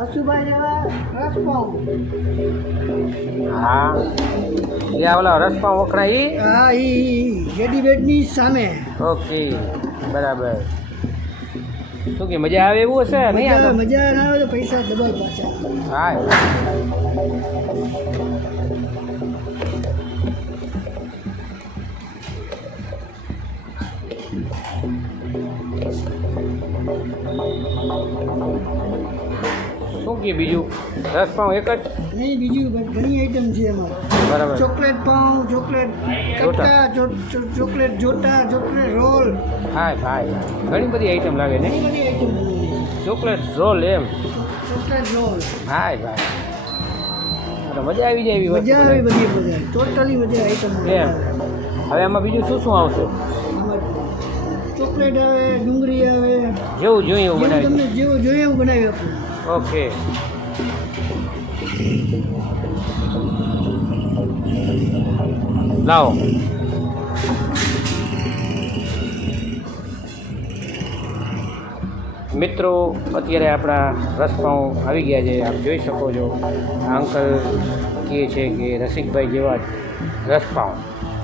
હસુભાઈ જેવા રસપાઉં. હા એ આ ઓલા રસપાઉં વખણાય ઈ. હા ઈ જેડી બેડની સામે. ઓકે બરાબર. શું કે મજા આવે એવું હશે નહીં? આ તો મજા ના આવે તો પૈસા ડબલ પાછા. હા શું કે બીજું રસપાઉં એક જ? નહીં બીજું ઘણી આઈટમ છે એમાં. બરાબર. ચોકલેટ પાઉં, ચોકલેટ કટકા, ચોકલેટ જોટા, ચોકલેટ રોલ, હા ભાઈ ઘણી બધી આઈટમ લાગે ને. ઘણી બધી આઈટમ છે. ચોકલેટ રોલ એમ. ચોકલેટ રોલ હા ભાઈ તો મજા આવી જાય એવી વસ્તુ મજા આવે બનાવી. બધી મજા ટોટલી મજા આઈટમ એમ હવે આમાં બીજું શું શું આવશે? ચોકલેટ આવે, ડુંગળી આવે, જેવું જોઈએ એવું જેવું બનાવી તમને જેવું જોઈએ એવું બનાવી આપું. ઓકે લાવો મિત્રો અત્યારે આપણા રસપાઉં આવી ગયા છે. આપ જોઈ શકો છો આ અંકલ કહે છે કે રસિકભાઈ જેવા જ રસપાઉં.